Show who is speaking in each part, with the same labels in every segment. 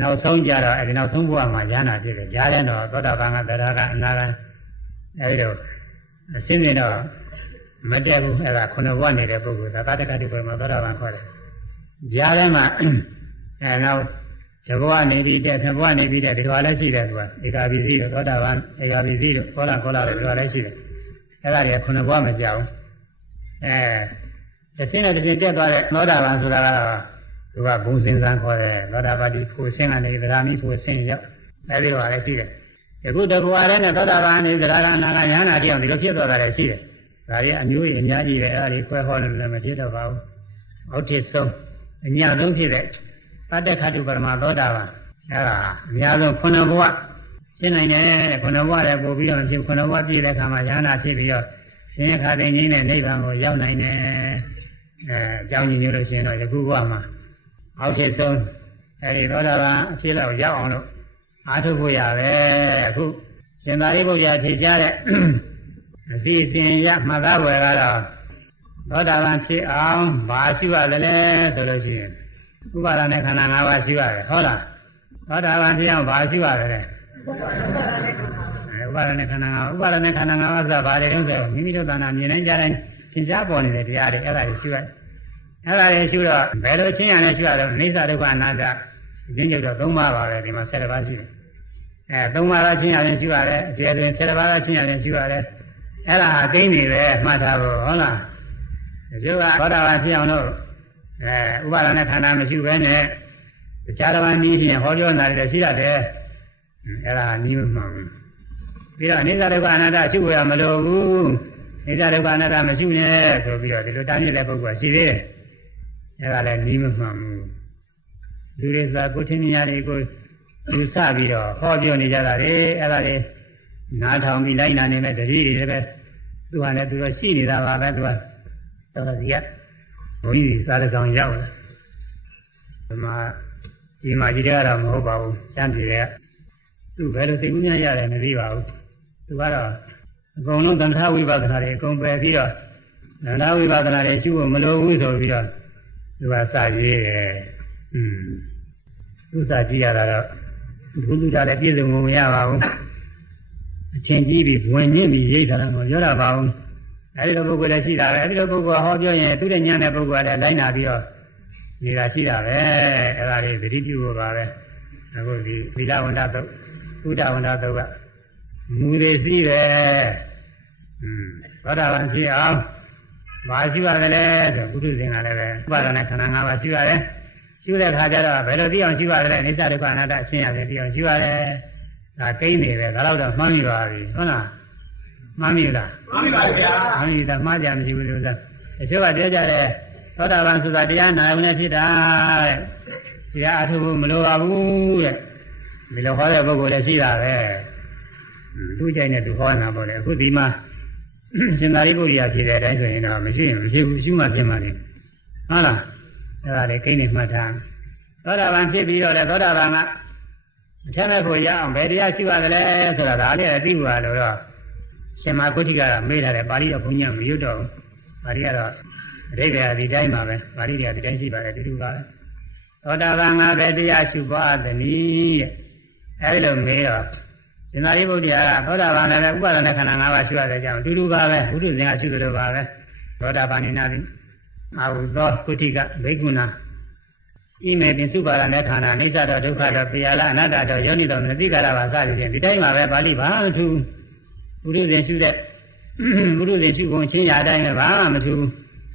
Speaker 1: နောက်ဆုံးကြတော့အဲဒီနောက်ဆုံးဘဝမှာဉာဏ်နာဖြစ်တယ်ကြားတဲ့တော့သောတာပန်ကတရားကအနာကအဲဒီတော့အစင်းစင်တော့မတက်ဘူးအဲဒါခုနဘဝနေတဲ့ပုဂ္ဂိုလ်ဒါတက္ကတိဘုရားမှာသောတာပန်ခေါ်တယ်ကြားထဲမှာအဲနောက်တဘဝနေပြီးတဲ့နှစ်ဘဝနေပြီးတဲ့ဒီလိုလည်းရှိတယ်သူကဧကာပိစီတို့သောတာပန်ဧကာပိစီတို့ခေါလာခေါလာတို့ဒီလိုလည်းရှိတယ်အဲဒါတွေခုနဘဝမကြောက်အဲတစ်စင်းနဲ့တစ်စင်းတက်သွားတဲ့သောတာပန်ဆိုတာကတော့ သူကဘုံစင်စံခေါ်တယ်သောတာပတိဖို့စင်းကနေဗราမိဖို့စင်းရောက်အဲဒီလိုလည်းရှိတယ်အခုတကွာတဲ့နဲ့သောတာပန်နေသရဂနာကညာနာတိအောင်ဒီလိုဖြစ်သွားတာလည်းရှိတယ်ဒါတွေအမျိုးကြီးအများကြီးတယ်အဲ့ဒါတွေခွဲဟောလို့လည်းမဖြစ်တော့ပါဘူးအောက်ထစ်ဆုံးအညာဆုံးဖြစ်တဲ့ပတ္တခတုပရမသောတာပန်အဲ့ဒါအများဆုံးခုနဘဝရှင်းနိုင်တယ်တဲ့ခုနဘဝလည်းပို့ပြီးတော့ဖြစ်ခုနဘဝပြည့်တဲ့အခါမှာညာနာဖြစ်ပြီးတော့ရှင်ရခါသိငိမ့်တဲ့နိဗ္ဗာန်ကိုရောက်နိုင်တယ်အဲအကြောင်းကြီးမျိုးလို့ရှိရင်တော့ယခုဘဝမှာ အောက်ထစ်ဆုံးအဲဒီသောတာပန်အဖြစ်လောက်ရောက်အောင်လို့အားထုတ်ဖို့ရပဲအခုရှင်သာရိပုတ္တရာဖြေချတဲ့အစီအစဉ်ရမှတ်သားဝယ်ကတော့သောတာပန်ဖြစ်အောင်ဘာရှိပါလဲလဲဆိုလို့ရှိရင်ဥပါဒနဲ့ခန္ဓာ၅ပါးရှိပါတယ်ဟုတ်လားသောတာပန်ဖြစ်အောင်ဘာရှိပါလဲဥပါဒနဲ့ခန္ဓာ၅ပါးဥပါဒနဲ့ခန္ဓာ၅ပါးဆိုတာဘာတွေလဲဆိုမိမိတို့တဏ္ဍာမြင်နိုင်ကြတိုင်းသင်ကြားပေါ်နေတဲ့တရားတွေအဲ့ဒါတွေရှိပါတယ် အဲ့ဒါတွေရှိတော့ဘယ်လိုချင်းရလဲရှိရတော့အိသဒုက္ခအနာတ္တရင်းကျုပ်တော့၃ပါးပါပဲဒီမှာ၁၀ပါးရှိတယ်အဲ၃ပါးကချင်းရတယ်ရှိပါတယ်အကျေတွင်၁၀ပါးကချင်းရတယ်ရှိပါတယ်အဲ့ဒါအသိနေပဲမှတ်ထားဖို့ဟုတ်လားဒီကသောတာပန်ဖြစ်အောင်လို့အဲဥပါဒနဲ့ခန္ဓာမရှိဘဲနဲ့တရားတော်နည်းဖြင့်ဟောပြောနေတာလည်းရှိရတယ်အဲ့ဒါနီးမမှန်ဘူးပြီးတော့အနိစ္စဒုက္ခအနတ္တရှိဖို့ရမလိုဘူးအနိစ္စဒုက္ခအနတ္တမရှိနဲ့ဆိုပြီးတော့ဒီလိုတားမြစ်တဲ့ပုဂ္ဂိုလ်ရှိသေးတယ် အဲ့ဒါလည်းနီးမမှန်ဘူးလူတွေစာကိုချင်းမြားတွေကိုယူဆပြီးတော့ဟောပြောနေကြတာလေအဲ့ဒါလေနားထောင်ပြီးလိုက်နာနေမဲ့တတိတွေလည်းပဲသူကလည်းသူတော့ရှိနေတာပါပဲသူကတော်တော်ကြီးကဘုန်းကြီးစားတဲ့ကောင်ရောက်လာဒီမှာဒီမှာကြီးတဲ့ကတော့မဟုတ်ပါဘူးရှမ်းပြည်ကသူဘယ်လိုစိတ်ကူးများရတယ်မသိပါဘူးသူကတော့အကုန်လုံးသံဃာဝိပဿနာတွေအကုန်ပယ်ပြီးတော့သံဃာဝိပဿနာတွေရှုဖို့မလိုဘူးဆိုပြီးတော့ သူကစရေးတယ်อืมသူစကြည့်ရတာတော့ဘုရားလည်းပြည့်စုံမှုမရပါဘူးအထင်ကြီးပြီးဝင်ညစ်ပြီးရိတ်တာတော့မပြောရပါဘူးအဲဒီလိုပုဂ္ဂိုလ်လည်းရှိတာပဲအဲဒီလိုပုဂ္ဂိုလ်ဟောပြောရင်သူတဲ့ညံတဲ့ပုဂ္ဂိုလ်ကလည်းလိုက်နာပြီးတော့နေတာရှိတာပဲအဲဒါလေးသတိပြုဖို့ပါပဲအခုဒီသီလဝန္တသုတ်သုဒ္ဓဝန္တသုတ်ကမူရစီတယ်อืมသောတာပန်ဖြစ်အောင် ဘာရှိပါသလဲဆိုဘုသူရှင်ကလည်းပဲဥပါဒနာခန္ဓာ၅ပါးရှိပါတယ်ရှိတဲ့ခါကျတော့ဘယ်လိုသိအောင်ရှိပါသလဲအိစ္ဆဒုက္ခအနတ္တအရှင်းရတယ်သိအောင်ရှိပါတယ်ဒါကိန်းနေပဲဒါတော့တော့မှန်းမိပါပြီဟုတ်လားမှန်းမိလား
Speaker 2: မှန်ပါဗျာ
Speaker 1: မှန်းမိတာမှားကြမရှိဘူးလို့လားတချို့ကပြောကြတယ်သောတာပန်ဆိုတာတရားနာုံနဲ့ဖြစ်တာတဲ့တရားအထုဖို့မလိုပါဘူးတဲ့ဒီလိုဟောတဲ့ပုဂ္ဂိုလ်လည်းရှိတာပဲသူ့ကြိုက်နဲ့သူဟောနေတာပေါ့လေအခုဒီမှာ ရှင်သာရိပုတ္တရာဖြေတဲ့အတိုင်းဆိုရင်တော့မရှိရင်မရှိဘူးရှိမှဖြစ်မှလေဟုတ်လားအဲ့ဒါလေကိန်းနေမှတ်ထားသောတာပန်ဖြစ်ပြီးတော့လေသောတာပန်ကအထက်မဲ့ကိုရအောင်ဘယ်တရားရှိပါသလဲဆိုတာဒါလေးအသိပါလို့တော့ရှင်မဂုဋ္ဌိကမေးထားတယ်ပါဠိတော့ဘုန်းကြီးကမရွတ်တော့ဘူးပါဠိကတော့အဓိပ္ပာယ်ဒီတိုင်းပါပဲပါဠိတွေကဒီတိုင်းရှိပါတယ်တူတူပါပဲသောတာပန်ကဘယ်တရားရှိပါသနည်းအဲဒီလိုမေးတော့ ရှင်သာရိပုတ္တရာကသောတာပန်လည်းဥပါဒနာခန္ဓာ၅ပါးရှိရတဲ့ကြောင့်အတူတူပါပဲဘုဒ္ဓဇင်ကရှိသလိုပါပဲသောတာပန်နေနာသည်အာဟုသောကုဋ္ဌိကဘိက္ခုနာဣမေတင်စုပါရနဲ့ခန္ဓာအိစ္ဆတော့ဒုက္ခတော့ပိယလအနတ္တတော့ယောနိတော်မသိကြတာပါစသည်ဖြင့်ဒီတိုင်းပါပဲပါဠိဘာမှမထူးဘုရုဇင်ရှုတဲ့ဘုရုဇင်ရှုကုန်ချင်းရအတိုင်းပဲဘာမှမထူး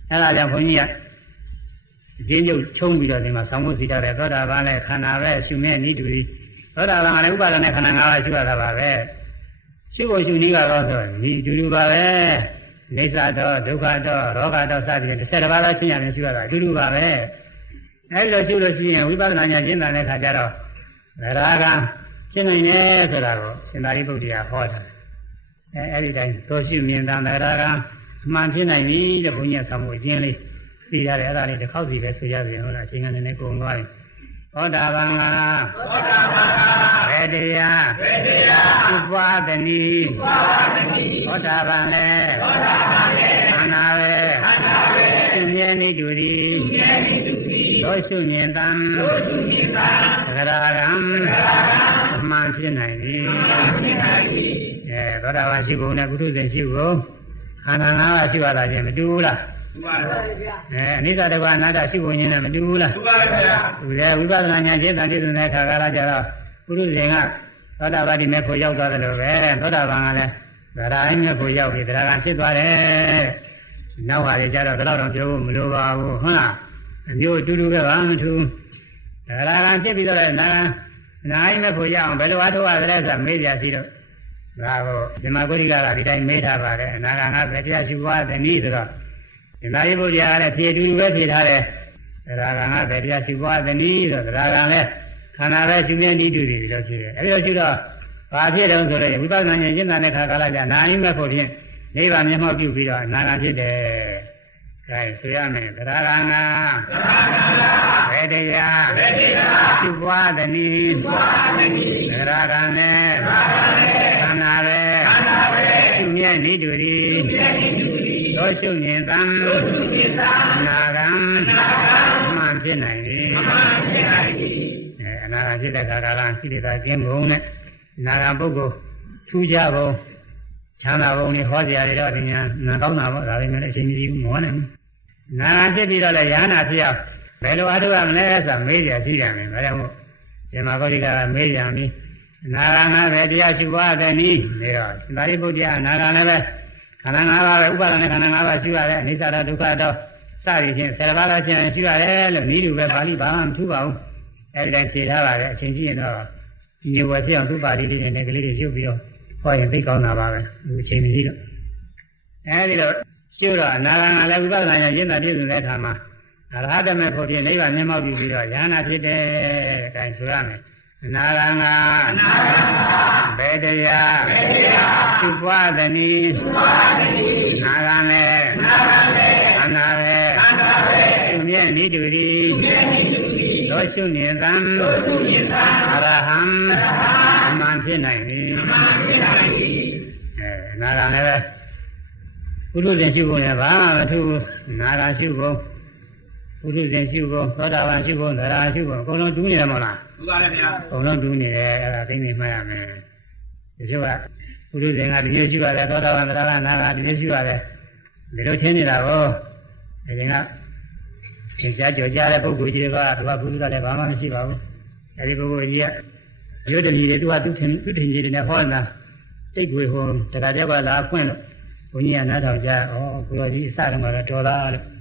Speaker 1: အဲ့ဒါကြောင့်ဘုန်းကြီးကအချင်းချုပ်ချုံးပြီးတော့ဒီမှာဆောင်းဖို့စီထားတဲ့သောတာပန်နဲ့ခန္ဓာပဲရှုမဲ့ဤတူသည် သောတာပန်ကလည်းဥပါဒနဲ့ခန္ဓာ၅ပါးရှုရတာပါပဲရှုဖို့ရှုနည်းကတော့ဆိုဒီတူတူပါပဲနေသတော့ဒုက္ခတော့ရောဂတော့စသည်ဖြင့်တစ်ပါးသောရှင်းရတယ်ရှုရတာအတူတူပါပဲအဲဒီလိုရှုလို့ရှိရင်ဝိပဿနာဉာဏ်ကျင့်တာတဲ့ခါကျတော့ရာဂရှင်းနိုင်တယ်ဆိုတာကိုရှင်သာရိပုတ္တရာဟောတာအဲအဲ့ဒီတိုင်းသို့ရှိမြင်တာရာဂအမှန်ဖြစ်နိုင်ပြီတဲ့ဘုန်းကြီးဆောင်းဖို့အချင်းလေးသိရတယ်အဲ့ဒါလေးတစ်ခေါက်စီပဲဆိုရပြန်ဟုတ်လားအချိန်ကလည်းကုန်သွားပြီ သောတာပန်က
Speaker 2: သောတာပန်က
Speaker 1: ဘယ်တရား
Speaker 2: ဘယ်တရား
Speaker 1: ဥပါဒနီ
Speaker 2: ဥပါဒနီ
Speaker 1: သောတာပန်လည်း
Speaker 2: သောတာပန်လည်း
Speaker 1: ခန္ဓာပဲ
Speaker 2: ခန္ဓာပဲ
Speaker 1: သင်မြဲနေတူသည်
Speaker 2: သင်မြဲနေတူသည်
Speaker 1: သောရှုမြင်တံ
Speaker 2: တို့သူမြင်သာ
Speaker 1: သဂရာကံအမှန်ဖြစ်နိုင်သည်
Speaker 2: မြင်နိုင်သည်
Speaker 1: အဲသောတာပန်ရှိဖို့နဲ့ပုထုဇဉ်ရှိဖို့ခန္ဓာ၅ပါးရှိရတာချင်းမတူဘူးလား
Speaker 2: သူပါပါဗျာ
Speaker 1: အဲအနိစ္စတကွာအနတ္တရှိဖို့ချင်းနဲ့မတူဘူးလား
Speaker 2: သူပါဗျာ
Speaker 1: သူလည်းဝိပဿနာဉာဏ်ရှင်းတာသိတဲ့အခါကလာကြတော့ပုရုဇဉ်ကသောတာပတိမေဖို့ရောက်သွားတယ်လို့ပဲသောတာပန်ကလည်းဗရာအိမေဖို့ရောက်ပြီဗရာကဖြစ်သွားတယ်နောက်ဟာတွေကြတော့တော့တော့ပြောဖို့မလိုပါဘူးဟုတ်လားအမျိုးအတူတူပဲဘာမှမထူးဗရာကဖြစ်ပြီးတော့လည်းနာနာအိမေဖို့ရအောင်ဘယ်လိုအားထုတ်ရသလဲဆိုတာမေးကြစီတော့ဒါကိုဇမဂုရိကကဒီတိုင်းမေးထားပါတယ်အနာဂံကဘယ်တရားရှိပွားတဲ့နည်းဆိုတော့ ဒီမာရိဘုရားကလည်းဖြေတူတူပဲဖြေထားတယ်ဒါကငါပဲတရားရှိပွားသနည်းဆိုဒါကလည်းခန္ဓာပဲရှင်နေဤတူတူပြီးတော့ဖြစ်တယ်အဲဒီတော့ရှိတော့ဘာဖြစ်တယ်ဆိုတော့ဝိပဿနာဉာဏ်ရှင်းတာတဲ့ခါကာလကျနာရင်မဲ့ဖို့ဖြင့်နိဗ္ဗာန်မျက်မှောက်ပြုပြီးတော့နာဂံဖြစ်တယ်။ဒါဆိုရမယ်သရဂံနာဘယ်တရားဘယ်တရားရှိပွားသနည်းပွားသနည်းသရဂံနဲ့ခန္ဓာပဲခန္ဓာပဲရှင်မြတ်ဤတူတူ သောရှုမြင်သံနာဂံမှန်ဖြစ်နိုင်သည်မှန်ဖြစ်နိုင်သည်အဲအနာဂတ်ဖြစ်တဲ့ခါကာလရှိတဲ့သာကျင်းပုံနဲ့နာဂံပုဂ္ဂိုလ်ထူးခြားပုံချမ်းသာပုံတွေဟောကြရတယ်တော့ဒီညာနာကောင်းတာပေါ့ဒါပေမဲ့အချိန်ကြီးမဟောနိုင်ဘူးနာဂံဖြစ်ပြီးတော့လည်းယာနာဖြစ်အောင်ဘယ်လိုအားထုတ်ရမလဲဆိုတာမေးကြရှိတယ်မယ်ဒါကြောင့်မို့ဇမဂောတိကကမေးကြပြီနာဂံကပဲတရားရှိပွားတဲ့နည်းနေတော့ရှင်သာရိပုတ္တရာနာဂံလည်းပဲ ခန္ဓာ၅ပါးပဲဥပါဒနဲ့ခန္ဓာ၅ပါးရှိရတယ်အနိစ္စဒဒုက္ခတော့စသည်ဖြင့်ဆယ်ပါးသောခြင်းရှိရတယ်လို့ဤလူပဲပါဠိဘာမှမထူပါဘူးအဲဒီတိုင်းဖြေထားပါတယ်အချိန်ကြီးရင်တော့ဒီနေဝယ်ဖြစ်အောင်သူ့ပါဠိလေးနဲ့ကလေးတွေရုပ်ပြီးတော့ဟောရင်သိကောင်းတာပါပဲဒီအချိန်ကြီးတော့အဲဒီတော့ရှုတော့အနာဂံကလည်းဝိပဿနာဉာဏ်ရှင်းတာပြည့်စုံတဲ့အခါမှာအရဟတမေဖို့ဖြင့်နိဗ္ဗာန်မျက်မှောက်ပြုပြီးတော့ဉာဏ်ဖြစ်တယ်အဲဒါဆိုရမယ်အ နာဂံကအနာဂံဘယ်တရားဘယ်တရားသူပွားသနည်းသူပွားသနည်းနာဂံလည်းနာဂံလည်းခန္ဓာပဲခန္ဓာပဲသူမြဲနိတူရီမြဲနိတူရီသောရှုမြင်တံသောရှုမြင်တံအရဟံအမှန်ဖြစ်နိုင်သည်အမှန်ဖြစ်နိုင်သည်အဲနာဂံလည်းပဲပုရုဇဉ်ရှိဖို့လည်းဘာမှမထူးဘူးနာဂံရှိဖို့ ပုရုဇဉ်ရှိဖို့သောတာပန်ရှိဖို့သရရှိဖို့အကုန်လုံးတူးနေတယ်မဟုတ်လား
Speaker 2: သူပါဗျာ
Speaker 1: အကုန်လုံးတူးနေတယ်အဲ့ဒါသိနေမှတ်ရမယ်ဒီလိုကပုရုဇဉ်ကဒီလိုရှိပါတယ်သောတာပန်သရကနာကဒီလိုရှိပါတယ်ဒီလိုချင်းနေတာကိုဒီကသင်္ချာကြော်ကြတဲ့ပုဂ္ဂိုလ်ကြီးတွေကသူကဘုရားလည်းဘာမှမရှိပါဘူးအဲဒီပုဂ္ဂိုလ်ကြီးကရုပ်တလီတွေသူကသူထင်သူထင်ကြီးတွေနဲ့ဟောနေတာတိတ်ွေဟောတရားတဲ့ကလာဖွင့်လို့ဘုန်းကြီးကနားထောင်ကြဩဘုရားကြီးအစတုန်းကတော့တော်သားလို့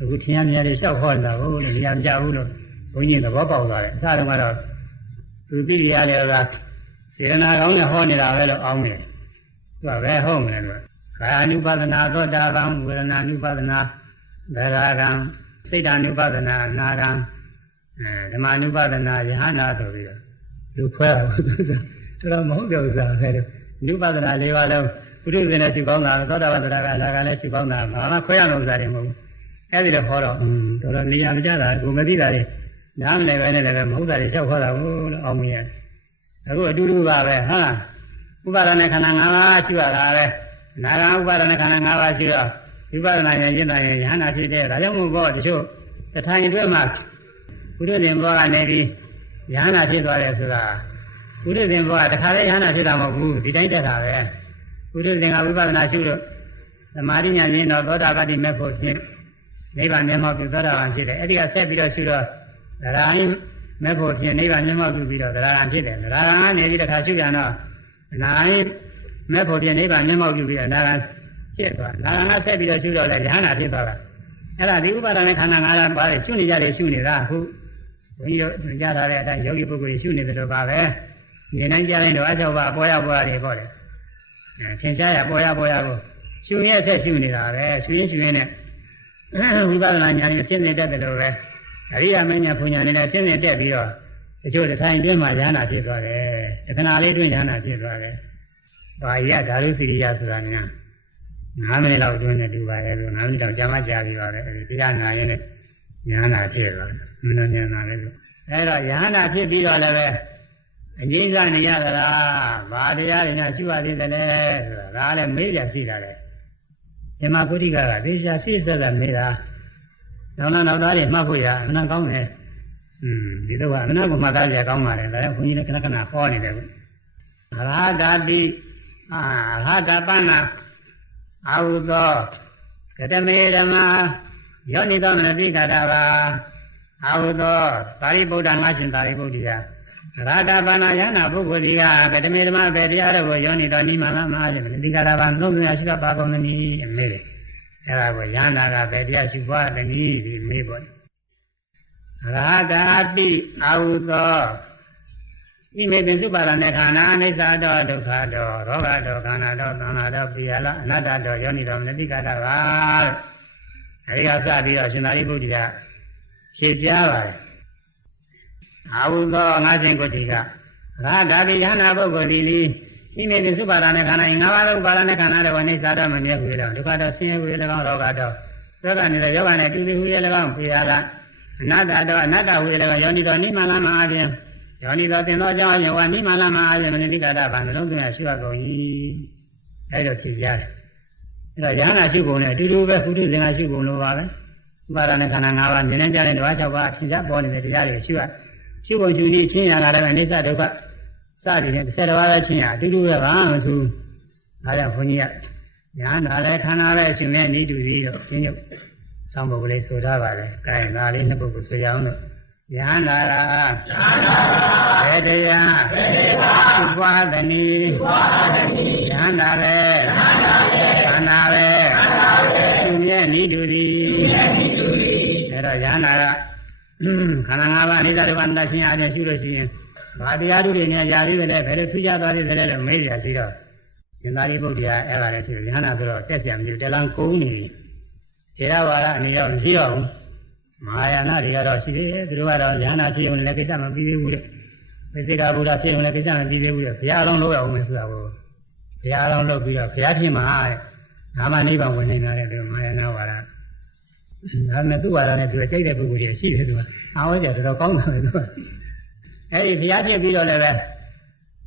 Speaker 1: အခုထင်ရမြဲလေးလျှောက်ဟောနေတာဟုတ်လို့နေရာမကြဘူးလို့ဘုန်းကြီးသဘောပေါက်သွားတယ်အစတုန်းကတော့ သူပြည့်ရတယ်ကစေရနာကောင်းနဲ့ဟောနေတာပဲလို့အောင်းတယ်သူကပဲဟုတ်မယ်လို့ကာယ ानु ပါဒနာသောတာပန်ဝေဒနာ ानु ပါဒနာဒရာကံစိတ် ानु ပါဒနာနာကံအဲဓမ္မ ानु ပါဒနာယဟနာဆိုပြီးတော့လူခွဲတာသူကတော်တော်မဟုတ်တဲ့ဥစ္စာပဲလို့ ानु ပါဒနာ၄ပါးလုံးပုရိသေနဲ့ရှိကောင်းတာသောတာပန်ဒရာကလာကလည်းရှိကောင်းတာဘာမှခွဲရမယ့်ဥစ္စာတွေမဟုတ်ဘူး အဲ့ဒီတော့ခေါ်တော့တော်တော်နေရာကြတာကိုမသိတာတွေနားမလည်ပဲနဲ့လည်းမဟုတ်တာတွေလျှောက်ခေါ်တာကိုလို့အောင်မြင်ရတယ်အခုအတူတူပါပဲဟာဥပါဒနာခန္ဓာ၅ပါးရှိရတာပဲနာရဥပါဒနာခန္ဓာ၅ပါးရှိတော့ဝိပဿနာဉာဏ်ရှင်းတာဉာဏ်နာဖြစ်တဲ့ဒါကြောင့်မို့ဘောတချို့တထိုင်အတွက်မှာဘုရင့်ဘောကနေပြီးဉာဏ်နာဖြစ်သွားတယ်ဆိုတာဘုရင့်ဘောကတခါလေဉာဏ်နာဖြစ်တာမဟုတ်ဘူးဒီတိုင်းတက်တာပဲဘုရင့်ကဝိပဿနာရှုလို့သမာဓိဉာဏ်ရင်းတော့သောတာပတ္တိမေဖို့ဖြစ် နိဗ္ဗာန်မျက်မှောက်ပြုသောတာပန်ဖြစ်တယ်အဲ့ဒီကဆက်ပြီးတော့ရှုတော့ဒရာယင်းမဲ့ဖို့ဖြစ်နိဗ္ဗာန်မျက်မှောက်ပြုပြီးတော့ဒရာဂံဖြစ်တယ်ဒရာဂံကနေပြီးတခါရှုပြန်တော့နာယင်းမဲ့ဖို့ဖြစ်နိဗ္ဗာန်မျက်မှောက်ပြုပြီးတော့နာဂံဖြစ်သွားနာဂံကဆက်ပြီးတော့ရှုတော့လေဉာဏ်နာဖြစ်သွားတာအဲ့ဒါဒီဥပါဒနဲ့ခန္ဓာ၅ပါးပါတယ်ရှုနေကြတယ်ရှုနေတာအခုဘုန်းကြီးတို့ကြားထားတဲ့အတိုင်းယောဂီပုဂ္ဂိုလ်ရှုနေတယ်လို့ပါပဲနေနိုင်ကြရင်တော့အကြောက်ပါအပေါ်ရပေါ်ရတယ်ပေါ့လေအဲသင်ရှားရပေါ်ရပေါ်ရကိုရှုရဲဆက်ရှုနေတာပဲရှုရင်ရှုရင်နဲ့ ဝိပဿနာဉာဏ်နဲ့ရှင်းနေတတ်တယ်လို့ပဲအရိယာမဉ္ဇဉ်ဘုံညာနဲ့ရှင်းနေတက်ပြီးတော့တချို့တစ်ထိုင်တွင်းမှာဉာဏ်နာဖြစ်သွားတယ်တခဏလေးတွင်းဉာဏ်နာဖြစ်သွားတယ်ဘာရဓာရုစီရိယဆိုတာများ9မိနစ်လောက်တွင်းနေတူပါတယ်လို့9မိနစ်တော့ကြာမှကြာပြီးပါပဲအဲဒီတရားနာရင်လည်းဉာဏ်နာဖြစ်သွားတယ်မနောဉာဏ်နာလည်းလို့အဲတော့ဉာဏ်နာဖြစ်ပြီးတော့လည်းပဲအငြိမ့်စားနေရသလားဘာတရားတွေများရှိပါသေးတယ်လဲဆိုတာဒါလည်းမေးပြရှိတာလေ ဇမပုရိကကသေချာစိစက်စက်မေးတာနောက်နောက်နောက်သားတွေမှတ်ဖို့ရအမှန်ကောင်းတယ်อืมဒီတော့ကအမှန်ကိုမှတ်သားကြကောင်းပါလေဒါကြောင့်ခွန်ကြီးလည်းခဏခဏဟောနေတယ်ကွရာဓာတိအာရာဓပနာအာဟုသောကတမေဓမ္မာယောနိသောမနတိကတာပါအာဟုသောသာရိပုတ္တငါရှင်သာရိပုတ္တရာ ရာဓပနာယနာပုဂ္ဂိုလ်ဒီကကတမေဓမ္မာပဲတရားတော်ကိုယောနိသောနိမနာမဟာရှင်မနတိကတာပါလုံးစုံရရှိပါကုန်သနည်းအမေတယ်အဲ့ဒါကိုယန္နာကပဲတရားရှိပွားသနည်းဒီမေးပေါ်ရာဓာတိအာဟုသောဣမေတိစုပါဒနဲ့ခန္ဓာအနိစ္စတောဒုက္ခတောရောဂတောခန္ဓာတောသံဃာတောပိယလအနတ္တတောယောနိတောမနတိကတာပါအဲဒီကစပြီးတော့ရှင်သာရိပုတ္တရာဖြေကြားပါတယ် အာဟုသောငါးစဉ်ကိုတိကရာဓာတိယနာပုဂ္ဂိုလ်ဒီလီဣမေတိစုပါဒနဲ့ခန္ဓာငါးပါးလုံးပါဒနဲ့ခန္ဓာတော်အနိစ္စတောမမြဲဘူးလေတော့ဒုက္ခတောဆင်းရဲဘူးလေ၎င်းရောဂတောသောကနေတဲ့ယောဂနဲ့တူတူဟူရဲ့၎င်းပိယလအနတ္တတောအနတ္တဟူရဲ့၎င်းယောနိတောနိမလမအားဖြင့်ယောနိတော်သင်သောကြောင့်အမြဝနိမလမအာယမနိတိကတာဗန္ဓလုံးသွင်းရရှိရကုန်၏အဲ့တော့ဖြေရတယ်အဲ့တော့ရဟနာရှိကုန်နဲ့အတူတူပဲကုထုသင်္ဃရှိကုန်လို့ပါပဲဥပါဒနဲ့ခန္ဓာ၅ပါးမြင်နေကြတဲ့ဓဝါ၆ပါးအထင်ရှားပေါ်နေတဲ့တရားတွေရှိရ ရှိကုန်ရှိပြီးချင်းရတာလည်းအိဋ္ဌဒုက္ခစသည်နဲ့တစ်ဆက်တစ်ပါးပဲချင်းရအတူတူပဲဘာမှမထူးဒါကြောင့်ဘုန်းကြီးကညာနာလည်းခန္ဓာလည်းရှင်နဲ့ဤတူပြီးတော့ချင်းရုပ်ဆောင်းပုဂ္ဂလိဆိုထားပါလေ။ကဲဒါလေးနှစ်ပုဂ္ဂိုလ်ဆိုရအောင်လို့ယဟန္တာရာဘေတရားသုဘသနီယဟန္တာရေခန္ဓာရေသူမြဲနိတူဒီအဲ့တော့ယဟန္တာက ခန္ဓာ၅ပါးအနိစ္စဒုက္ခအနတ္တရှင်းအပြင်ရှုလို့ရှိရင်ဘာတရားတို့တွေနဲ့ຢာပြီးတယ်ဘယ်လိုထူးခြားသွားတယ်လဲလို့မေးကြစီတော့ရှင်သာရိပုတ္တရာအဲ့ဒါလည်းဖြစ်ယဟန္တာဆိုတော့တက်ကြံမရှိဘူးတလန်ကုန်းနေပြီထေရဝါဒအနေရောက်မရှိတော့ဘူးမဟာယာနတွေကတော့ရှိသေးတယ်သူတို့ကတော့ဉာဏ်နာဖြစ်ုံနဲ့ကိစ္စမပြီးသေးဘူးတဲ့ဝိသေကဗုဒ္ဓဖြစ်ုံနဲ့ကိစ္စမပြီးသေးဘူးတဲ့ဘုရားအလုံးလို့ရအောင်မယ်ဆိုတာကိုဘုရားအလုံးလုပ်ပြီးတော့ဘုရားဖြစ်မှာတဲ့ဒါမှနိဗ္ဗာန်ဝင်နေတာတဲ့သူမဟာယာနဝါဒ ဒါနဲ့သူ့ဝါဒနဲ့သူကြိတ်တဲ့ပုဂ္ဂိုလ်တွေရှိတယ်သူကအာဝဲကြတော်တော်ကောင်းတာပဲသူကအဲ့ဒီဘုရားဖြစ်ပြီးတော့လည်းပဲ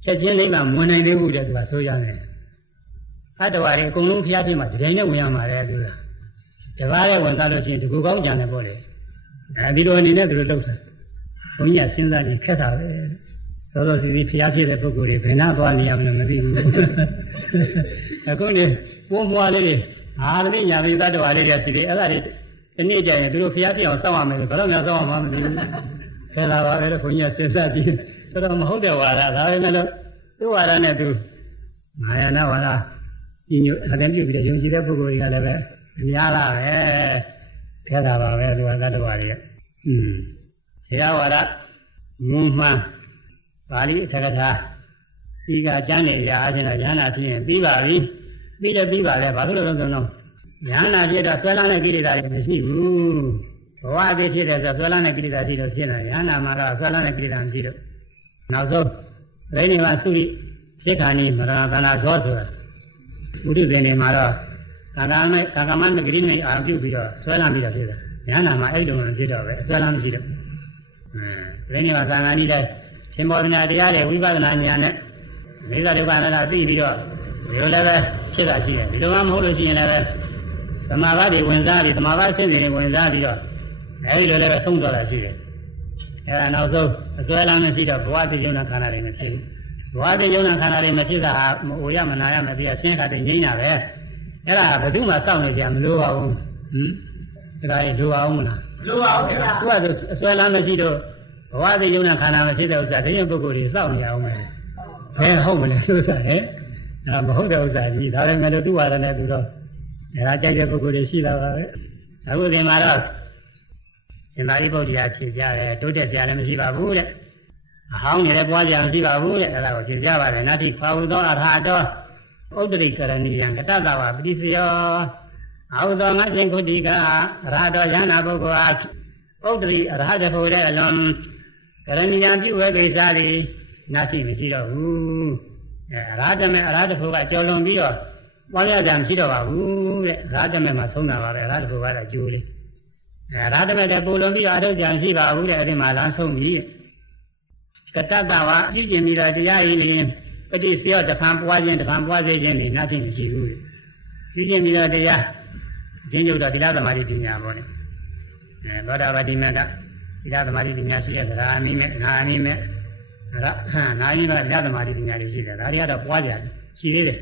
Speaker 1: ချက်ချင်းနိဗ္ဗာန်ဝင်နိုင်သေးဘူးတဲ့သူကဆိုရတယ်အတ္တဝါတွေအကုန်လုံးဘုရားဖြစ်မှာဒီတိုင်းနဲ့ဝင်ရမှာတဲ့သူကတပါးနဲ့ဝင်သားလို့ရှိရင်ဒီကူကောင်းကြံတယ်ပေါ့လေအဲဒီလိုအနေနဲ့သူတို့လုပ်တာဘုန်းကြီးကစဉ်းစားကြည့်ခက်တာပဲစောစောစီစီဖျားဖြစ်တဲ့ပုဂ္ဂိုလ်တွေဘယ်နှသွားနေရမလဲမသိဘူးအခုနေပိုးမွားလေးတွေအာရတိညာပိသတ္တဝါလေးတွေရှိတယ်အဲ့ဒါတွေ ဒီနေ့ကျရင်သူတို့ဖျားဖြစ်အောင်စောင့်ရမယ်ဘယ်တော့မှစောင့်ရမှာမသိဘူးခဲလာပါပဲလို့ဘုန်းကြီးကစဉ်းစားကြည့်တော်တော်မဟုတ်တဲ့ဝါဒဒါပဲမဲ့လို့သူ့ဝါဒနဲ့သူမာယာနာဝါဒညီညွတ်အတဲ့ပြုပြီးတော့ယုံကြည်တဲ့ပုဂ္ဂိုလ်တွေကလည်းပဲအများလားပဲခဲတာပါပဲသူကသတ္တဝါတွေอืมခြေရဝါဒငုံမှန်ပါဠိအထက်ကထာဒီကကျမ်းနေရအားဖြင့်ဉာဏ်နာဖြစ်ရင်ပြီးပါပြီပြီးလည်းပြီးပါလေဘာလို့လဲဆိုတော့ ဉာဏ်နာဖြစ်တော့ဆွဲလန်းတဲ့ကိလေသာတွေမရှိဘူးဘဝအသေးဖြစ်တဲ့ဆိုဆွဲလန်းတဲ့ကိလေသာရှိလို့ဖြစ်နေဉာဏ်နာမှာတော့ဆွဲလန်းတဲ့ကိလေသာမရှိလို့နောက်ဆုံးဒိဋ္ဌိမှာသုရိဖြစ်ခါနိမရဏသနာဇောဆိုတာဘုဒ္ဓဇင်တွေမှာတော့ကာကမဲ့ကာကမနဲ့ဂရိနဲ့အာပြုပြီးတော့ဆွဲလန်းပြီးတော့ဖြစ်တယ်ဉာဏ်နာမှာအဲ့ဒီလိုမျိုးဖြစ်တော့ပဲဆွဲလန်းမရှိတော့အင်းဒိဋ္ဌိမှာသံဃာနည်းတဲ့ရှင်မောဒနာတရားတွေဝိပဿနာဉာဏ်နဲ့မိစ္ဆာဒုက္ခအနတ္တသိပြီးတော့ဒီလိုလည်းပဲဖြစ်တာရှိတယ်ဒီလိုမှမဟုတ်လို့ရှိရင်လည်းပဲ သမာဘတွေဝင်စားပြီးသမာဘအစစ်တွေဝင်စားပြီးတော့အဲဒီလိုလည်းပဲဆုံးသွားတာရှိတယ်အဲဒါနောက်ဆုံးအစွဲလမ်းမရှိတော့ဘဝတည်ယုံနာခန္ဓာတွေမဖြစ်ဘူးဘဝတည်ယုံနာခန္ဓာတွေမဖြစ်တာဟာမအိုရမနာရမပြီးအရှင်းခါတည်းငြိမ်းတာပဲအဲ့ဒါဘယ်သူမှစောင့်နေကြမလို့ပါဘူးဟင်ဒါကြီးလိုပါအောင်မလား
Speaker 2: မလိုပါဘူးဗျာ
Speaker 1: သူကအစွဲလမ်းမရှိတော့ဘဝတည်ယုံနာခန္ဓာမရှိတဲ့ဥစ္စာဒီရင်ပုဂ္ဂိုလ်တွေစောင့်နေအောင်မယ်ဘယ်ဟုတ်မလဲဥစ္စာဟဲ့ဒါမဟုတ်တဲ့ဥစ္စာကြီးဒါလည်းငါတို့သူ့ဝါဒနဲ့သူတော့ ဒါကြိုက်တဲ့ပုဂ္ဂိုလ်တွေရှိလာပါပဲအခုဒီမှာတော့ရှင်သာရိပုတ္တရာဖြေကြတယ်တိုးတက်စရာလည်းမရှိပါဘူးတဲ့အဟောင်းနေလည်းပွားကြမရှိပါဘူးတဲ့အဲ့ဒါကိုဖြေကြပါတယ်နာတိခွာဟုသောအထာတောဥဒ္ဒရိကရဏီယံကတတဝပတိစယောအာဟုသောငါရှင်ကုတိကရာတော်ယန္နာပုဂ္ဂိုလ်အားဥဒ္ဒရိအရဟတဖို့တဲ့အလွန်ကရဏီယံပြုဝဲကိစ္စတွေနာတိမရှိတော့ဘူးအဲအရဟတမေအရဟတဖို့ကကြော်လွန်ပြီးတော့ ပွားရကြမရှိတော့ပါဘူးတဲ့အရဟတမေမှာဆုံးတာပါပဲအရဟတဖို့ကတော့ကျိုးလေးအဲအရဟတမေတဲ့ပူလွန်ပြီးတော့အထုတ်ကြံရှိပါဘူးတဲ့အဲ့ဒီမှာလမ်းဆုံးပြီကတတဝပြုကျင်ပြီးတော့တရားရည်လင်းပฏิစယောတဖန်ပွားခြင်းတဖန်ပွားစေခြင်းတွေနာတိမရှိဘူးတဲ့ပြုကျင်ပြီးတော့တရားအချင်းကျုပ်တော့သီလသမာဓိပညာပေါ့လေအဲသောတာပတိမကသီလသမာဓိပညာရှိတဲ့သရာအနည်းမဲ့နာအနည်းမဲ့ရဟနာအနည်းမဲ့သီလသမာဓိပညာတွေရှိတယ်ဒါတွေကတော့ပွားကြတယ်ရှိသေးတယ်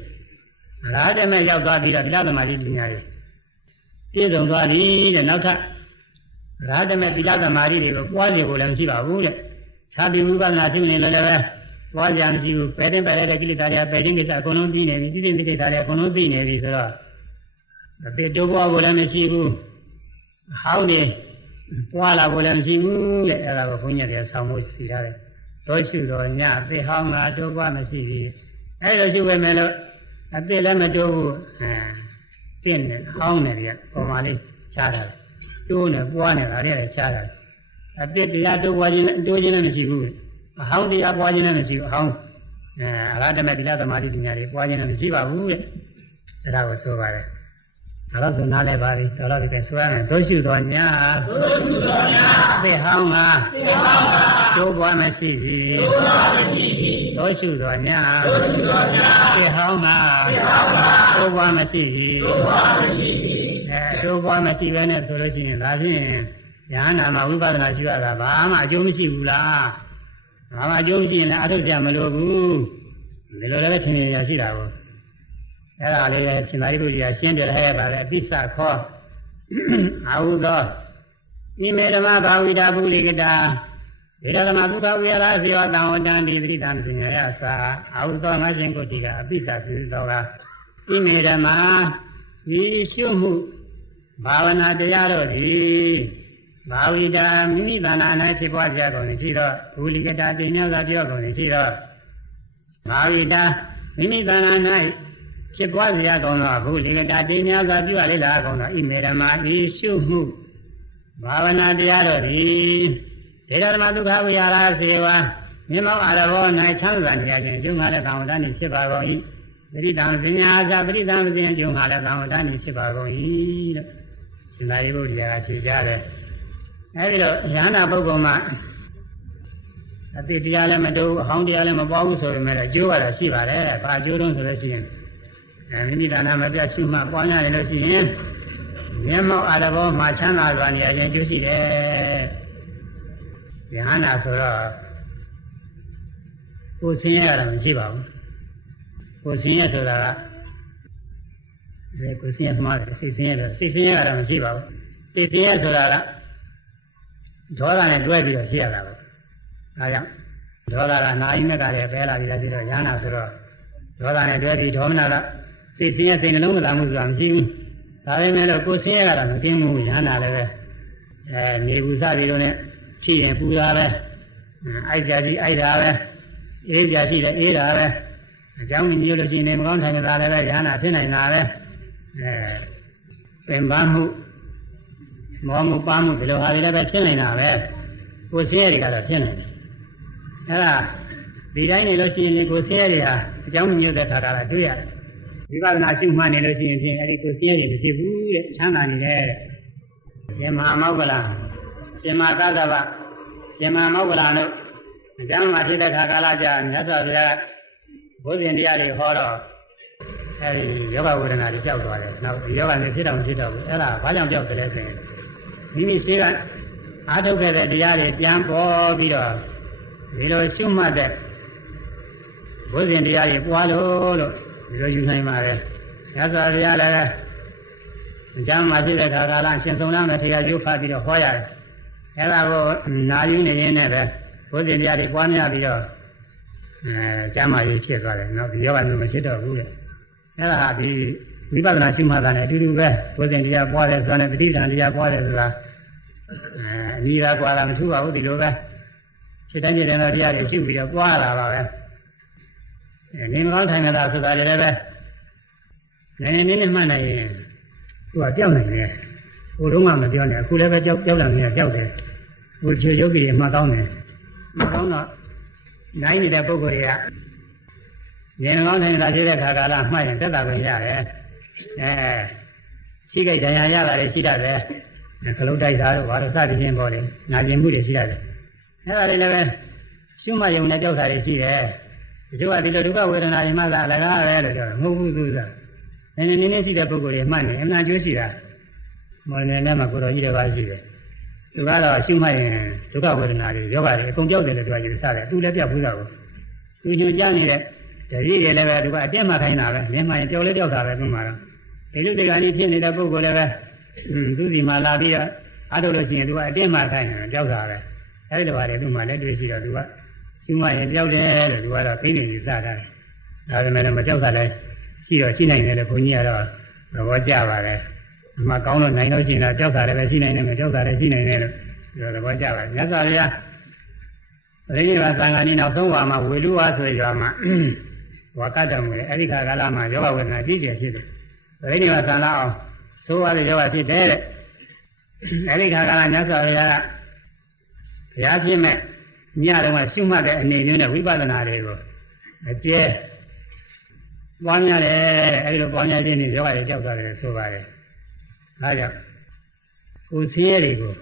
Speaker 1: ရာဓမဲ့ရောက်သွားပြီးတော့သီလသမာဓိပညာတွေပြည့်စုံသွားပြီတဲ့နောက်ထပ်ရာဓမဲ့သီလသမာဓိတွေကိုပွားကြဖို့လည်းမရှိပါဘူးတဲ့သာတိဝိပဿနာရှုနေလည်းလည်းပဲပွားကြမရှိဘူးပယ်တင်ပယ်တဲ့ကိလေသာတွေပယ်တင်ကိစ္စအကုန်လုံးပြီးနေပြီပြည့်တင်ကိလေသာတွေအကုန်လုံးပြီးနေပြီဆိုတော့အပေတိုးပွားဖို့လည်းမရှိဘူးဟောင်းနေပွားလာဖို့လည်းမရှိဘူးတဲ့အဲ့ဒါကိုဘုန်းကြီးတွေဆောင်းဖို့စီထားတယ်တော့ရှုတော့ညအပေဟောင်းကတိုးပွားမရှိဘူးအဲ့လိုရှုပဲမယ်လို့ အပေလည်းမတိုးဘူးအဲပြင်းနေဟောင်းနေတယ်ပုံမှန်လေးချားတယ်တိုးနေပွားနေတာလည်းချားတယ်အပြစ်တရားတိုးပွားခြင်းတိုးခြင်းလည်းမရှိဘူးအဟောင်းတရားပွားခြင်းလည်းမရှိဘူးအဟောင်းအဲအရဟတမေတိလသမာဓိပညာတွေပွားခြင်းလည်းမရှိပါဘူးတဲ့အဲ့ဒါကိုဆိုပါတယ်ဒါတော့ဆိုနားလဲပါပြီတော်တော့ဒီကဆိုရမယ်တို့ရှုတော်ညာတို့ရှုတော်ညာသိဟောင်းကသိဟောင်းကတိုးပွားမရှိပြီတိုးပွားမရှိ ပြီတို့ရှုတော်ညာတို့ရှုတော်ညာသိဟောင်းကသိဟောင်းကတိုးပွားမရှိပြီတိုးပွားမရှိပြီအဲတိုးပွားမရှိဘဲနဲ့ဆိုလို့ရှိရင်ဒါဖြင့်ဉာဏ်နာမှာဝိပဿနာရှိရတာဘာမှအကျိုးမရှိဘူးလားဘာမှအကျိုးမရှိရင်လည်းအထုတ်ကြမလို့ဘူးဒီလိုလည်းထင်ရရှိတာကိုအဲ့ဒါလေးရှင်သာရိပုတ္တရာရှင်းပြရပါတယ်အပိစ္ဆခောအာဟုသောဣမေဓမ္မဘာဝိတာပုလိကတာ ဒေရသမဒုက္ခဝိရဇေဝတံဝတ္တံဒီပရိသံပညာယသာအာဟုသောငါရှင်ကိုတိကအပိစ္ဆသုသောကဣမေဓမ္မဒီရှုမှုဘာဝနာတရားတို့သည်ဘာဝိတာမိမိတဏ္ဍာ၌ဖြစ်ပွားကြကုန်ရှိသောဘူလိကတာတင်မြောက်စွာပြောကုန်ရှိသောဘာဝိတာမိမိတဏ္ဍာ၌ဖြစ်ပွားစေရကုန်သောဘူလိကတာတင်မြောက်စွာပြုရလေလာကုန်သောဣမေဓမ္မာဤရှုမှုဘာဝနာတရားတို့သည် ဒေရဓမ္မဒုက္ခဝိဟာရစေဝမြတ်မောအာရဘော၌ချမ်းသာနေရခြင်းကျုံငါလည်းသံဝတ္တနှင့်ဖြစ်ပါကုန်၏ပရိသံပညာသာပရိသံပညာကျုံငါလည်းသံဝတ္တနှင့်ဖြစ်ပါကုန်၏လို့ရှင်သာရိပုတ္တရာကဖြေကြတယ်အဲဒီတော့ဉာဏပုဂ္ဂိုလ်မှာအတိတရားလည်းမတူအဟောင်းတရားလည်းမပွားဘူးဆိုပေမဲ့အကျိုးကတော့ရှိပါတယ်။ဘာအကျိုးတုံးဆိုလို့ရှိရင်အဲမိမိဒါနမပြတ်ရှုမှပွားများရလို့ရှိရင်မျက်မှောက်အရဘောမှာချမ်းသာစွာနေရခြင်းကျိုးရှိတယ်။ ဉာဏဆိုတော့ကိုယ်ဆင်းရဲရတာမရှိပါဘူး။ကိုယ်ဆင်းရဲဆိုတာကအဲကိုယ်ဆင်းရဲမှားတယ်စိတ်ဆင်းရဲတယ်စိတ်ဆင်းရဲရတာမရှိပါဘူး။စိတ်ဆင်းရဲဆိုတာကဒေါသနဲ့တွဲပြီးတော့ရှိရတာပဲ။ဒါကြောင့်ဒေါသကနာယိမက်ကလည်းပဲလာပြီးတော့ပြီးတော့ညာနာဆိုတော့ဒေါသနဲ့တွဲပြီးဒေါမနကစိတ်ဆင်းရဲစိတ်နှလုံးမသာမှုဆိုတာမရှိဘူး။ဒါပေမဲ့လို့ကိုယ်ဆင်းရဲကတော့မကင်းဘူးညာနာလည်းပဲအဲနေဘူးစပြီးတော့နဲ့ ရှိရင်ပူတာပဲအိုက်ကြကြီးအိုက်တာပဲအေးကြရှိတယ်အေးတာပဲအကြောင်းကြီးမျိုးလို့ရှိရင်နေမကောင်းထိုင်တာလည်းပဲညာနာဖြစ်နိုင်တာပဲအဲပင်ပန်းမှုမောမှုပါမှုဒီလိုဟာတွေလည်းပဲဖြစ်နေတာပဲကိုယ်ဆင်းရဲတွေကတော့ဖြစ်နေတယ်အဲဒါဒီတိုင်းနေလို့ရှိရင်ကိုယ်ဆင်းရဲတွေဟာအကြောင်းမျိုးသက်သာတာတွေ့ရတယ်ဝိပဿနာရှုမှတ်နေလို့ရှိရင်ဖြင့်အဲ့ဒီကိုယ်ဆင်းရဲတွေမဖြစ်ဘူးတဲ့ချမ်းသာနေတယ်ရှင်မဟာမောဂလ ရှင်မသတ္တဗရှင်မမောဂလတို့အကြောင်းမှာဖြစ်တဲ့ခါကာလကြာမြတ်စွာဘုရားဘုရင်တရားတွေဟောတော့အဲဒီယောဂဝေဒနာတွေကြောက်သွားတယ်နောက်ဒီယောဂနဲ့ဖြစ်တော့မဖြစ်တော့ဘူးအဲ့ဒါဘာကြောင့်ကြောက်တယ်လဲဆိုရင်မိမိရှိကအားထုတ်ခဲ့တဲ့တရားတွေပြန်ပေါ်ပြီးတော့ဒီလိုရှုမှတ်တဲ့ဘုရင်တရားတွေပွားလို့လို့ဒီလိုယူနိုင်ပါလေ။ညဇာဘုရားလည်းအကျမ်းမှာဖြစ်တဲ့ခါကာလရှင်ဆုံးလာမဲ့တရားကျိုးဖတ်ပြီးတော့ဟောရတယ်။ အဲဒါကိုနာယူနေရင်းနဲ့ပဲဘုရင်တရားတွေပွားများပြီးတော့အဲကျမ်းမာရေးဖြစ်သွားတယ်။နောက်ဒီယောဂမျိုးမဖြစ်တော့ဘူးလေ။အဲဒါဟာဒီဝိပဿနာရှိမှသာနဲ့အတူတူပဲဘုရင်တရားပွားတယ်ဆိုတာနဲ့ပဋိဌာန်တရားပွားတယ်ဆိုတာအဲအနိဒါကွာတာမထူပါဘူးဒီလိုပဲဖြစ်တိုင်းဖြစ်တိုင်းတော့တရားတွေရှိပြီးတော့ပွားလာပါပဲအဲနေမကောင်းထိုင်နေတာဆိုတာလည်းပဲနိုင်နေနေမှတ်နိုင်ရင်သူကကြောက်နိုင်တယ်ဟို တုန်းကမပြောနဲ့အခုလည်းပဲကြောက်ကြောက်လာနေကြောက်တယ်ဟိုချေယောဂီတွေမှတ်ကောင်းတယ်မှတ်ကောင်းတော့နိုင်နေတဲ့ပုဂ္ဂိုလ်တွေကနေမကောင်းထိုင်နေတာဖြစ်တဲ့ခါကာလမှတ်ရင်သက်သာပဲရတယ်အဲရှိကြဒဏ်ရာရတာတွေရှိတတ်တယ်ခလုတ်တိုက်တာတို့ဘာလို့စသည်ချင်းပေါ်တယ်နာကျင်မှုတွေရှိရတယ်အဲ့ဒါတွေလည်းပဲရှုမှတ်ယုံနဲ့ကြောက်တာတွေရှိတယ်ဒီလိုကဒီလိုဒုက္ခဝေဒနာတွေမှသာအလကားပဲလို့ပြောတယ်မဟုတ်ဘူးသူကနည်းနည်းနည်းနည်းရှိတဲ့ပုဂ္ဂိုလ်တွေမှတ်နေအမှန်ကျိုးရှိတာ မော်နေနဲ့မှကိုတော်ကြီးတွေပါရှိတယ်သူကတော့ရှုမှတ်ရင်ဒုက္ခဝေဒနာတွေယောဂတွေအကုန်ကြောက်တယ်လို့သူကယူဆတယ်သူလည်းပြတ်ဘူးတော့သူညွှန်ကြားနေတဲ့တတိတွေလည်းပဲသူကအတက်မှခိုင်းတာပဲမြင်မှရင်ကြောက်လဲကြောက်တာပဲသူ့မှာတော့ဒီလိုဒီကနေ့ဖြစ်နေတဲ့ပုဂ္ဂိုလ်လည်းပဲသူစီမှာလာပြီးတော့အားထုတ်လို့ရှိရင်သူကအတက်မှခိုင်းတယ်ကြောက်တာပဲအဲဒီလိုပါတယ်သူ့မှာလည်းတွေ့ရှိတော့သူကရှုမှတ်ရင်ကြောက်တယ်လို့သူကတော့သိနေယူဆတာတယ်ဒါပေမဲ့လည်းမကြောက်တာလည်းရှိတော့ရှိနိုင်တယ်လို့ဘုန်းကြီးကတော့သဘောကျပါတယ်ဒီ မှာကောင်းလို့နိုင်လို့ရှိရင်တော့ကြောက်တာလည်းပဲရှိနိုင်တယ်မကြောက်တာလည်းရှိနိုင်တယ်လို့ပြောသဘောကျပါတယ်မြတ်စွာဘုရားပရိနိဗ္ဗာန်သံဃာနီနောက်ဆုံးဝါမှာဝေလူဝါဆိုကြမှာဝါကတ္တမူလေအဲ့ဒီခါကာလမှာယောဂဝေဒနာကြီးကျယ်ဖြစ်တယ်ပရိနိဗ္ဗာန်သံဃာအောင်သိုးရတဲ့ယောဂဖြစ်တယ်တဲ့အဲ့ဒီခါကာလမြတ်စွာဘုရားကဘုရားဖြစ်မဲ့ညတော့ကရှုမှတ်တဲ့အနေမျိုးနဲ့ဝိပဿနာတွေကိုအကျဲပွားများတယ်အဲဒီလိုပွားများခြင်းနဲ့ယောဂတွေကြောက်တာတယ်ဆိုပါတယ် ဒါကြောင့်ကိုယ်ဆင်းရဲတွေကို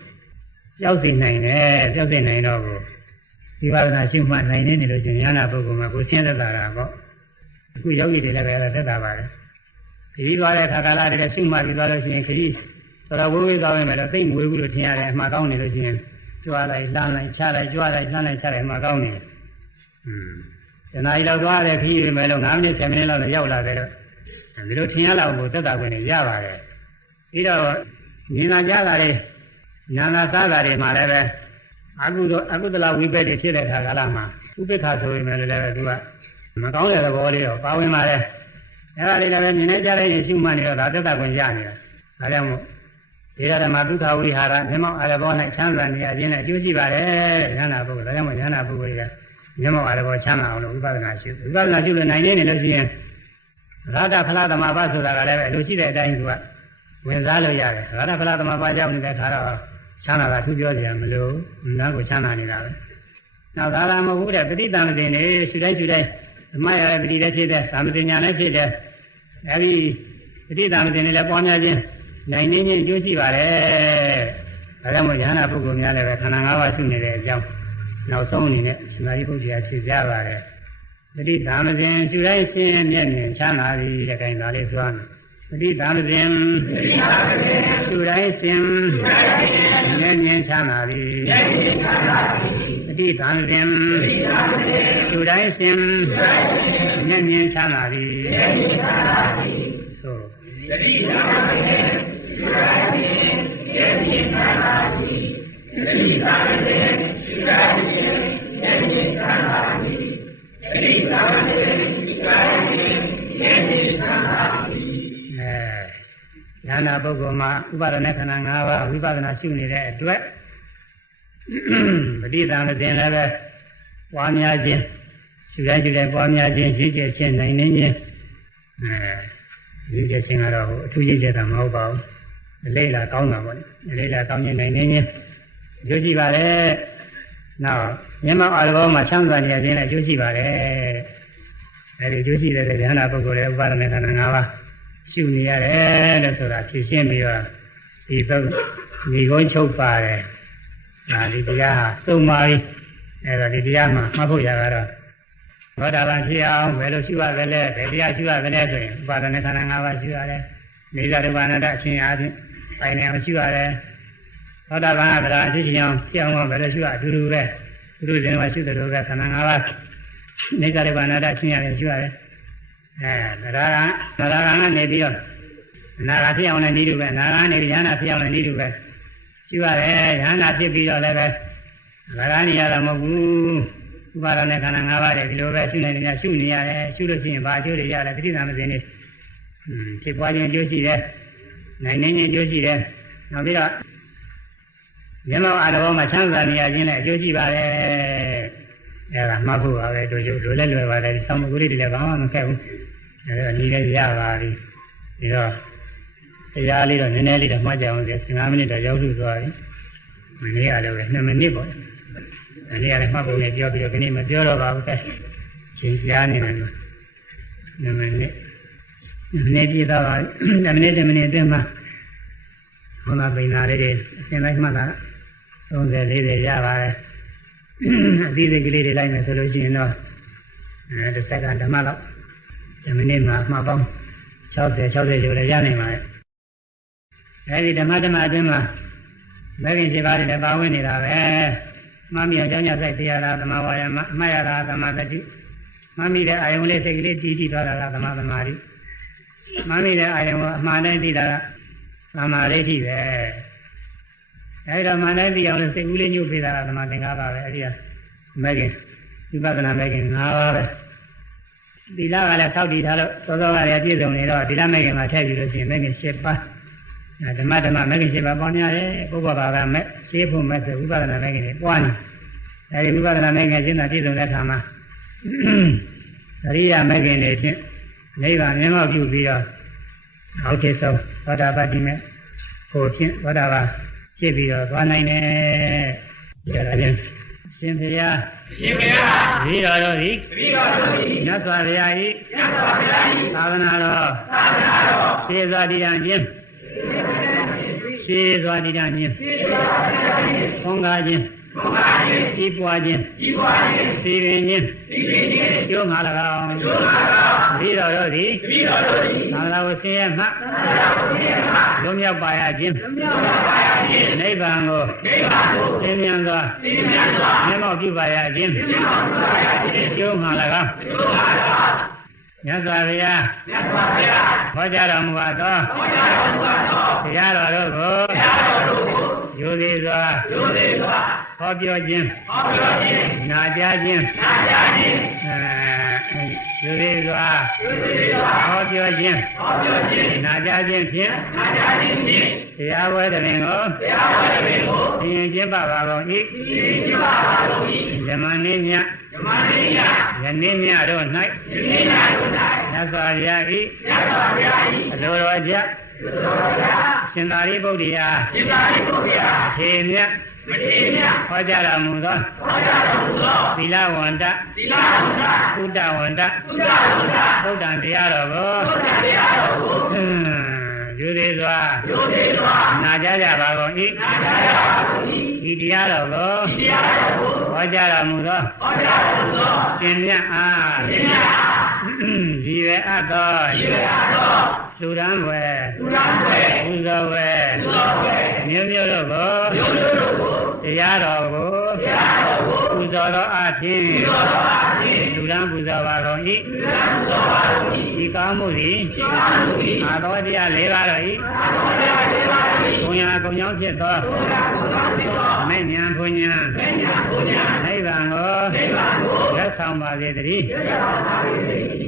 Speaker 1: ကြောက်စေနိုင်တယ်ကြောက်စေနိုင်တော့ကိုဒီပါဒနာရှုမှတ်နိုင်နေနေလို့ရှိရင်ဉာဏပုဂ္ဂိုလ်မှာကိုယ်ဆင်းသက်တာပေါ့အခုယောဂီတွေလည်းပဲသက်တာပါတယ်ခရီးသွားတဲ့ခါကာလတွေရှုမှတ်ပြီးသွားလို့ရှိရင်ခရီးတော်တော်ဝေးဝေးသွားမယ်တော့သိမ့်ဝေးဘူးလို့ထင်ရတယ်အမှားကောင်းနေလို့ရှိရင်ကြွားလိုက်လှမ်းလိုက်ချလိုက်ကြွားလိုက်လှမ်းလိုက်ချလိုက်အမှားကောင်းနေတယ်อืมတနားရီလောက်သွားတဲ့ခရီးတွေမဲ့လို့9မိနစ်10မိနစ်လောက်နဲ့ရောက်လာတယ်တော့ဒီလိုထင်ရလောက်ကိုသက်တာခွင့်ရပါတယ် ပြီးတော့ဉာဏ်ကြားတာတွေဉာဏ်သာစားတာတွေမှာလည်းပဲအကုသိုလ်အကုသလဝိပက်တွေဖြစ်တဲ့ခါကာလမှာဥပိ္ပခါဆိုရင်လည်းလည်းသူကမကောင်းတဲ့သဘောလေးတော့ပါဝင်ပါတယ်အဲ့ဒါလေးလည်းပဲမြင်နေကြတဲ့ယေရှုမှနေတော့ဒါသက်တာခွင့်ရနေတာဒါကြောင့်မို့ဒီရဓမ္မဒုက္ခဝိဟာရမျက်မှောက်အာရဘော၌ချမ်းသာနေရခြင်းနဲ့အကျိုးရှိပါတယ်ဉာဏပုဂ္ဂိုလ်ဒါကြောင့်မို့ဉာဏပုဂ္ဂိုလ်ကမျက်မှောက်အာရဘောချမ်းသာအောင်လို့ဝိပဿနာရှုဝိပဿနာရှုလို့နိုင်နေနေလို့ရှိရင်ရာထဖလားသမဘာဆိုတာကလည်းပဲလူရှိတဲ့အတိုင်းသူက ဝင်စားလို့ရတယ်ရာထဖလားသမဘာကြောင့်နေတဲ့ခါတော့ချမ်းသာတာသူပြောကြရမလို့နားကိုချမ်းသာနေတာပဲနောက်ဒါလာမဟုတ်ဘူးတဲ့ပဋိသန္ဓေနေရှုတိုင်းရှုတိုင်းဓမ္မရတဲ့ပဋိတဲ့ဖြစ်တဲ့သာမတိညာနဲ့ဖြစ်တဲ့အဲဒီပဋိသန္ဓေနေလည်းပွားများခြင်းနိုင်နေခြင်းအကျိုးရှိပါတယ်ဒါကြောင့်မို့ယဟနာပုဂ္ဂိုလ်များလည်းပဲခန္ဓာ၅ပါးရှုနေတဲ့အကြောင်းနောက်ဆုံးအနေနဲ့စမာဓိပုဂ္ဂိုလ်ဖြစ်ကြပါတယ်ပဋိသန္ဓေရှုတိုင်းရှင်းမျက်မြင်ချမ်းသာပြီတဲ့ခိုင်သာလေးစွာမယ် ပဋိသန္ဓေရှုတိုင်းရှင်းမျက်မြင်ချမ်းသာပြီပဋိသန္ဓေရှုတိုင်းရှင်းမျက်မြင်ချမ်းသာပြီဆို
Speaker 2: တတိယပါးနဲ့ယူရခြင်းယဉ်ကျေးပါပါသည်တတိယပါးနဲ့ယူရခြင်းယဉ်ကျေးပါပါသည်တတိယပါးနဲ့ယူရခြင်းယဉ်ကျေးပါပါသည်
Speaker 1: အဲ ဉာဏပုဂ္ဂိုလ်မှာဥပါဒနာခန္ဓာ၅ပါးဝိပဿနာရှုနေတဲ့အတွက်ပဋိသင်္ခစဉ်လည်းပဲပွားများခြင်းရှုတိုင်းရှုတိုင်းပွားများခြင်းရည်ကျက်ခြင်းနိုင်နေခြင်းအဲရည်ကျက်ခြင်းကတော့အထူးရည်ကျက်တာမဟုတ်ပါဘူးအလေးလာကောင်းတာပေါ့လေအလေးလာကောင်းခြင်းနိုင်နေခြင်းရိုးရှိပါလေနောက်မျက်မှောက်အရဘောမှာချမ်းသာနေခြင်းလည်းရိုးရှိပါလေအဲဒီရိုးရှိတဲ့ဉာဏပုဂ္ဂိုလ်ရဲ့ဥပါဒနာခန္ဓာ၅ပါး ရှုနေရတယ်လို့ဆိုတာဖြည့်ရှင်းပြီးတော့ဒီတော့ညီကုန်းချုပ်ပါတယ်။ဒါဒီတရားဟာစုံပါပြီ။အဲဒါဒီတရားမှာမှတ်ဖို့ရတာတော့ဘောဓဘာဖြစ်အောင်ဘယ်လိုရှုရသလဲဘယ်တရားရှုရသလဲဆိုရင်ဥပါဒณะခန္ဓာ၅ပါးရှုရတယ်။နေသာရူပနာတအချင်းအားဖြင့်ပိုင်နေအောင်ရှုရတယ်။ဘောဓဘာကဗရာအချင်းချင်းအောင်ဖြစ်အောင်ဘယ်လိုရှုရအတူတူပဲ။သူတို့ဇင်မှာရှုတဲ့လိုပဲခန္ဓာ၅ပါးနေသာရူပနာတအချင်းရတယ်ရှုရတယ်။ အဲဒါကဒါကကနေပြီးတော့နာဂဖြစ်အောင်လည်းဤလိုပဲနာဂနေရဟနာဖြစ်အောင်လည်းဤလိုပဲရှိရတယ်ရဟနာဖြစ်ပြီးတော့လည်းပဲဒါကနေရတာမဟုတ်ဘူးဥပါဒနဲ့ခန္ဓာ၅ပါးတွေဒီလိုပဲရှုနေနေရှုနေရတယ်ရှုလို့ရှိရင်ဘာအကျိုးတွေရလဲသတိသမစဉ်နေဖြစ်ပွားခြင်းအကျိုးရှိတယ်နိုင်နေခြင်းအကျိုးရှိတယ်နောက်ပြီးတော့မျက်မှောက်အာတော်မှာချမ်းသာနေရခြင်းနဲ့အကျိုးရှိပါတယ်အဲဒါမှတ်ဖို့ပါပဲတို့ကျိုးလိုလဲလွယ်ပါတယ်ဆောင်းမကူလေးတွေလည်းဘာမှမခက်ဘူး အဲဒါညီလည်းရပါပြီဒီတော့တရားလေးတော့နည်းနည်းလေးတော့မှတ်ကြအောင်စေ15မိနစ်တော့ရောက်လို့သွားပြီမနေ့ကလည်းပဲ2မိနစ်ပေါ့မနေ့ကလည်းမှတ်ဖို့လည်းပြောပြီးတော့ဒီနေ့မပြောတော့ပါဘူးကဲချိန်ကြားနေတယ်လို့2မိနစ်2မိနစ်ပြည့်သွားပါ2မိနစ်2မိနစ်အတွင်းမှာဟောလာပိန်နာလေးတွေအစဉ်လိုက်မှတ်တာ30 40ရပါတယ်အသေးသေးကလေးတွေလိုက်မယ်ဆိုလို့ရှိရင်တော့အဲတစ်စက္ကန့်ဓမ္မလောက် 10မိနစ်မှာမှတ်ပေါင်း60 60ကျော်လည်းရနိုင်ပါတယ်အဲဒီဓမ္မဓမ္မအတွင်းမှာမဂ္ဂင်7ပါးတွေလည်းပါဝင်နေတာပဲမမီအကြောင်းညဆိုင်တရားလားသမာဝါယမအမှတ်ရတာသမာသတိမမီတဲ့အာယုံလေးစိတ်ကလေးတည်တည်သွားတာကသမာသမာဓိမမီတဲ့အာယုံကအမှန်တိုင်းသိတာကသမာဓိဋ္ဌိပဲအဲဒီတော့မှန်တိုင်းသိအောင်လို့စိတ်ကူးလေးညှုပ်ပေးတာကသမာသင်္ကပ္ပပဲအဲဒီကမဂ္ဂင်ဝိပဿနာမဂ္ဂင်၅ပါးပဲ သီလကလည်းသောက်တည်ထားလို့သောသောကလည်းပြည့်စုံနေတော့သီလမဂ္ဂင်မှာထည့်ပြီးလို့ရှိရင်မဂ္ဂင်7ပါးဓမ္မဓမ္မမဂ္ဂင်7ပါးပေါင်းများတယ်ပုဗ္ဗဘာကမဲ့ရှင်းဖို့မဲ့ဆိုဝိပဿနာမဂ္ဂင်တွေပွားနေအဲဒီဝိပဿနာမဂ္ဂင်ရှင်းတာပြည့်စုံတဲ့အခါမှာအရိယာမဂ္ဂင်တွေဖြင့်နိဗ္ဗာန်မြင်မောက်ပြုပြီးတော့အောက်ထစ်ဆုံးသောတာပတ္တိမဲ့ကိုဖြင့်သောတာပန်ဖြစ်ပြီးတော့သွားနိုင်တယ်ဒါကြတဲ့ရှင်ဘုရား
Speaker 2: ရှင်ဘုရား
Speaker 1: ဒီတော်တို့သည်
Speaker 2: တပည့်တော်တို့သည်
Speaker 1: မြတ်စွာဘုရား၏
Speaker 2: မြတ်စွာဘုရား၏
Speaker 1: သာသနာတော်
Speaker 2: သာသနာတော်
Speaker 1: ခြေစွာတည်တံ့ခြင်းခြေစွာတည်တံ့ခြင်း
Speaker 2: သိစွာဘုရား၏
Speaker 1: သွန်ကားခြင်း
Speaker 2: ဘုရား၏
Speaker 1: ကြီးပွားခြင်း
Speaker 2: ဤပွားခြင်း
Speaker 1: စီရင်ခြင်း
Speaker 2: ဒီပင်ခြင်း
Speaker 1: ကျိုးငါ၎င်း
Speaker 2: ဒုက္ခတော်
Speaker 1: ဒီတော်တို့သည်
Speaker 2: တပည့်တော်တို့သည်
Speaker 1: သာသနာကိုဆင်းရဲမှ
Speaker 2: သာသနာတော်ဖြင့်မှာ
Speaker 1: လွန်မြောက်ပါရခြင်း
Speaker 2: မြောက်ပါရခြင်း
Speaker 1: နိဗ္ဗာန်ကို
Speaker 2: နိဗ္ဗာန်ကို
Speaker 1: သင်မြန်စွာ
Speaker 2: သိမြတ်စွာ
Speaker 1: မျက်မှောက်ပြုပါရခြင်း
Speaker 2: မြောက်ပါရခြင်း
Speaker 1: ကျိုးငါ၎င်း
Speaker 2: ဒုက္ခတော်
Speaker 1: မြတ်စွာဘုရား
Speaker 2: မြတ်စွာဘုရား
Speaker 1: ဟောကြားတော်မူအပ်သော
Speaker 2: ဟောကြားတော်မူသော
Speaker 1: တရားတော်တို့ကို
Speaker 2: တရားတော်တို့ကို
Speaker 1: ယူသည်စွာ
Speaker 2: ယုသေးစွာ
Speaker 1: ဟောပြောခြင်း
Speaker 2: ဟောပြောခြင်း
Speaker 1: နာကြားခြင်း
Speaker 2: နာကြားခြင်း
Speaker 1: အဲယူသည်စွာ
Speaker 2: ယုသေးစွာ
Speaker 1: ဟောပြောခြင်း
Speaker 2: ဟောပြောခြင်း
Speaker 1: နာကြားခြင်းဖြင့်
Speaker 2: နာကြားခြင်းဖြင့်
Speaker 1: တရားဝဲတရင်ကို
Speaker 2: တရားဟောတဲ့ပင်ကို
Speaker 1: သင်ကျင့်ပါပါကုန်၏
Speaker 2: ဒီပြပါပါလို့ဤ
Speaker 1: ဇမနေ့မြတ်
Speaker 2: ဓမ္မနိယ
Speaker 1: ယနေ့မြတ်တို့၌
Speaker 2: ဒီနေ့ညတို့၌
Speaker 1: မြတ်စွာဘုရား၏
Speaker 2: မြတ်စွာဘုရား၏
Speaker 1: အလိုတော်ကြ
Speaker 2: သုတော် ရာ
Speaker 1: ရှင်သာရိပုတ္တရာ
Speaker 2: စိတ္တရိပုတ္တရာ
Speaker 1: ခြေမြတ်
Speaker 2: မထေရမြတ်
Speaker 1: ဟောကြားတော်မူသော
Speaker 2: ဟောကြားတော်မူသော
Speaker 1: သီလဝန္တ
Speaker 2: သီလဝန္တ
Speaker 1: ကုတ္တဝန္တ
Speaker 2: သုဒ္ဓဝန္တ
Speaker 1: သုဒ္ဓံတရားတော်ကို
Speaker 2: သုဒ္ဓတရားတော်ကို
Speaker 1: ဟွန်းယူသေးစွာ
Speaker 2: ယုသေးစွာ
Speaker 1: နာကြကြပါကုန်၏
Speaker 2: နာကြားရပါကုန်၏
Speaker 1: ဤတရားတော်ကို
Speaker 2: တရားတော်ကို
Speaker 1: ဟောကြားတော်မူသော
Speaker 2: ဟောကြားတော်မူသော
Speaker 1: ရှင်မြတ်အား
Speaker 2: မြတ်များ
Speaker 1: ရည်ရွယ်အပ်သော
Speaker 2: ဒီရသော
Speaker 1: လူရန်ွယ်
Speaker 2: သုရံဝေ
Speaker 1: ပူဇော်ဝယ်
Speaker 2: သုတော်ဝေ
Speaker 1: မျိုးမျိုးတို့ကို
Speaker 2: ယုတို့တို့ကို
Speaker 1: တရားတော်ကို
Speaker 2: တရားတော်ကို
Speaker 1: ပူဇော်သောအဖြစ်
Speaker 2: သုတော်အားဖြင့်
Speaker 1: လူရန်ပူဇော်ပါကုန်၏
Speaker 2: သုရံသောပါတော်၏
Speaker 1: ဒီကောင်းမှုသည်
Speaker 2: ဒီကားမှု၏
Speaker 1: အာသောတရား၄ပါးတော်၏
Speaker 2: အာတော်တရားလေးပါး၏
Speaker 1: ဘုံညာကုံကြောင့်ဖြစ်သော
Speaker 2: ဘုရားဘုရားဖြစ်သော
Speaker 1: မေညာဘုံညာ
Speaker 2: ပညာဘုရား
Speaker 1: နိဗ္ဗာန်ကို
Speaker 2: နိဗ္ဗာန်ကို
Speaker 1: လက်ဆောင်ပါစေတည်း
Speaker 2: သိတော်ပါ၏။